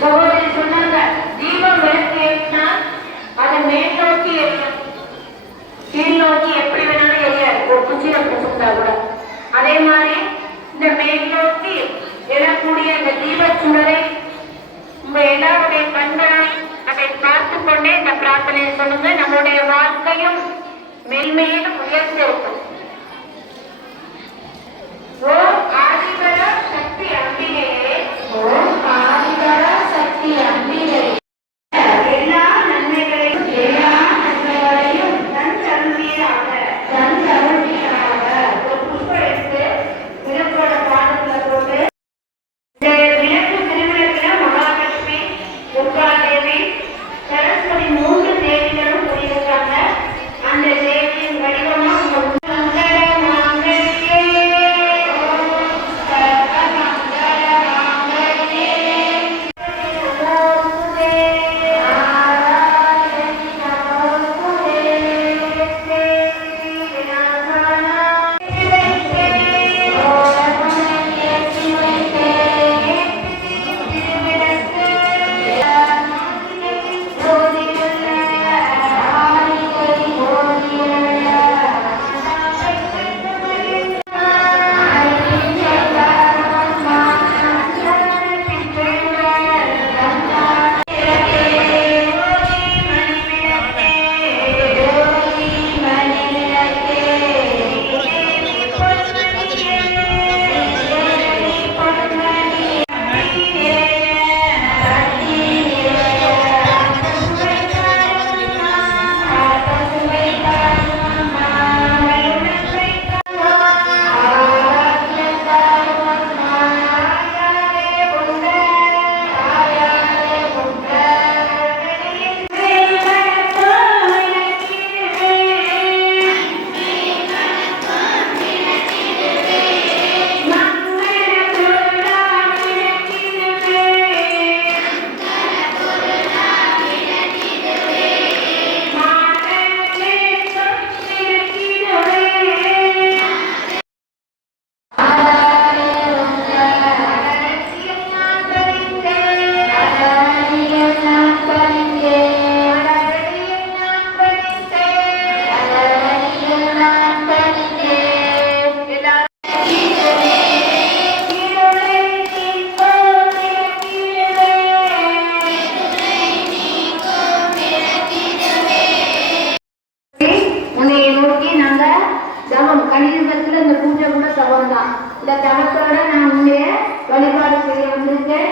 சகோதரி சொன்னாங்க தீபம் விளக்கு ஏற்றினா அதை மேல் எப்படி வேணாலும் எரியாது ஒரு அதே மாதிரி இந்த மேல் நோக்கி இந்த தீபச்சுடரை உங்க எல்லாருடைய கண்களை அதை பார்த்து கொண்டே இந்த பிரார்த்தனையை சொல்லுங்க நம்முடைய வாழ்க்கையும் மென்மேலும் உயர்ந்திருக்கும். கலியுகத்தில் இந்த பூஜை கூட சமம் தான். இந்த தனத்தோட நான் உண்மையை வழிபாடு செய்ய வந்திருக்கேன்.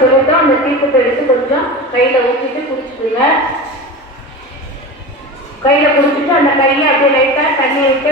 சொல்லிட்டு அந்த தீர்த்தத்தை எடுத்து கொஞ்சம் கையில ஊற்றிட்டு குடிச்சுக்குங்க கையில குடிச்சிட்டு அந்த கையில அப்படியே லைட்டாக தண்ணி விட்டு